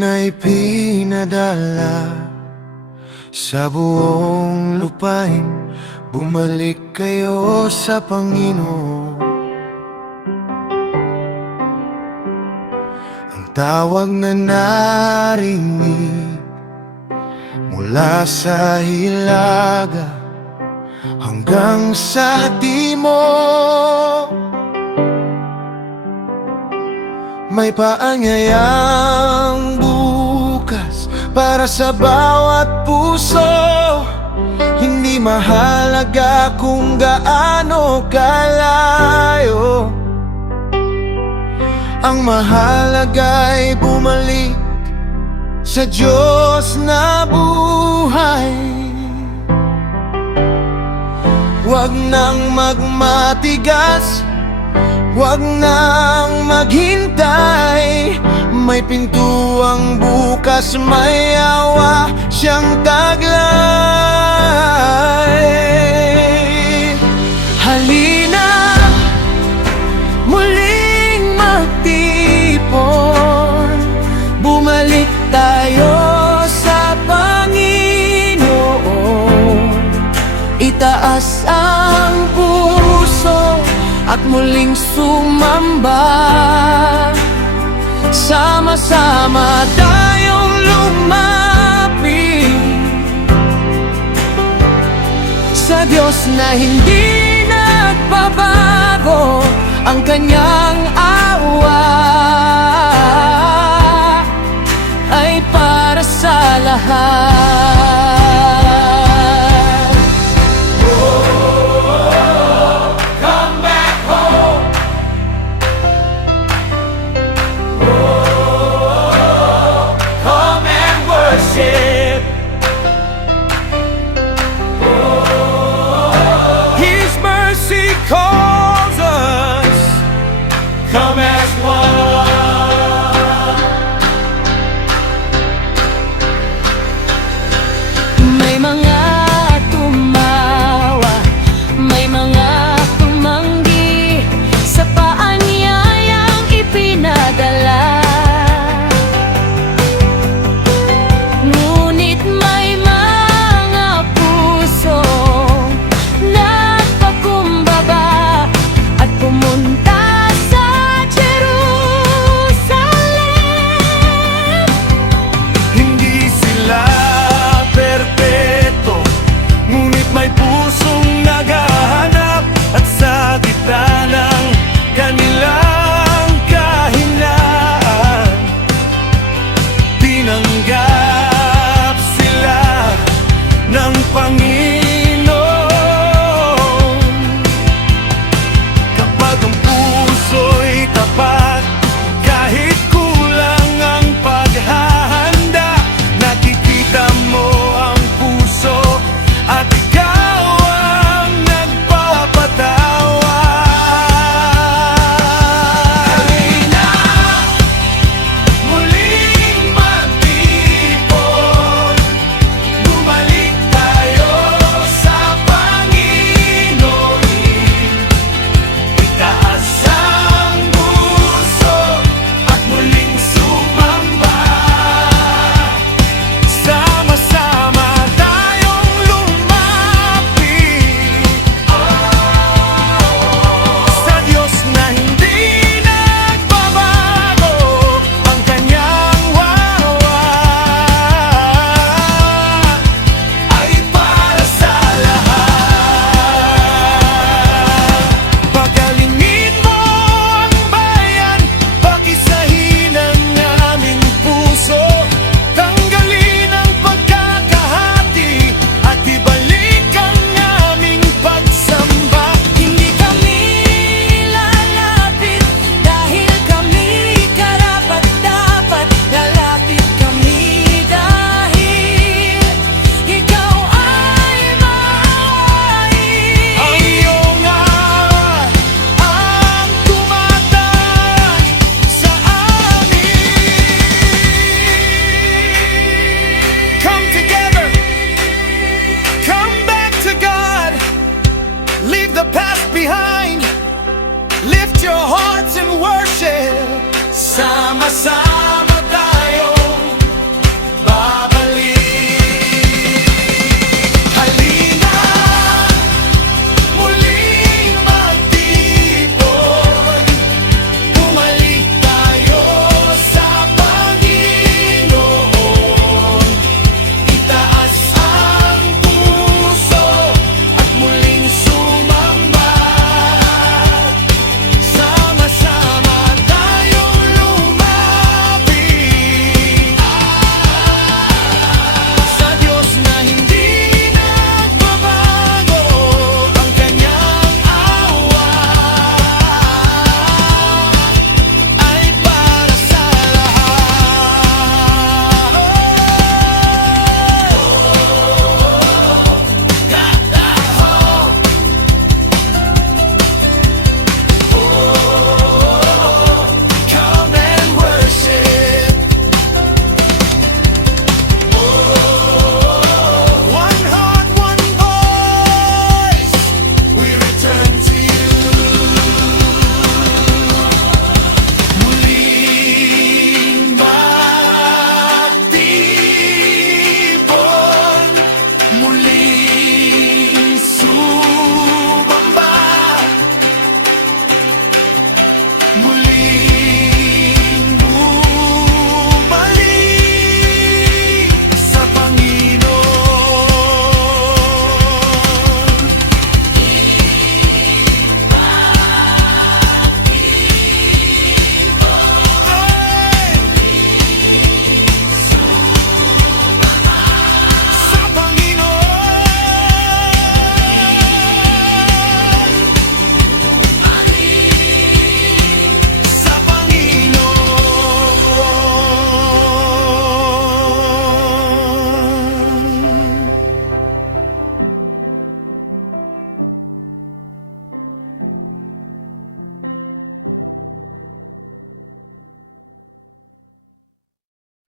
Panginoon ay pinadala sa buong lupain. Bumalik kayo sa Panginoon. Ang tawag na narinig mula sa hilaga hanggang sa timog, may paanyayang bukas para sa bawat puso. Hindi mahalaga kung gaano kalayo, ang mahalaga ay bumalik sa Diyos na buhay. Huwag nang magmatigas, huwag nang maghintay. May pintuang bukas, may awa siyang taglay. Halina, muling magtipon, bumalik tayo sa Panginoon. Itaas ang puso at muling sumamba. Sama-sama tayong lumapit sa Diyos na hindi nagbabago. Ang kanyang awa ay para sa lahat. His mercy calls us, come as one. May mga tumawa, may mga tumanggi sa paanyayang ipinadala. May pusong naghahanap at sa gitna ng kanilang kahinaan, tinanggap sila ng Panginoon. Kapag ang puso'y tapat, kahit kulang ang paghahanda, nakikita mo ang puso at behind. Lift your hearts and worship. Sama-sama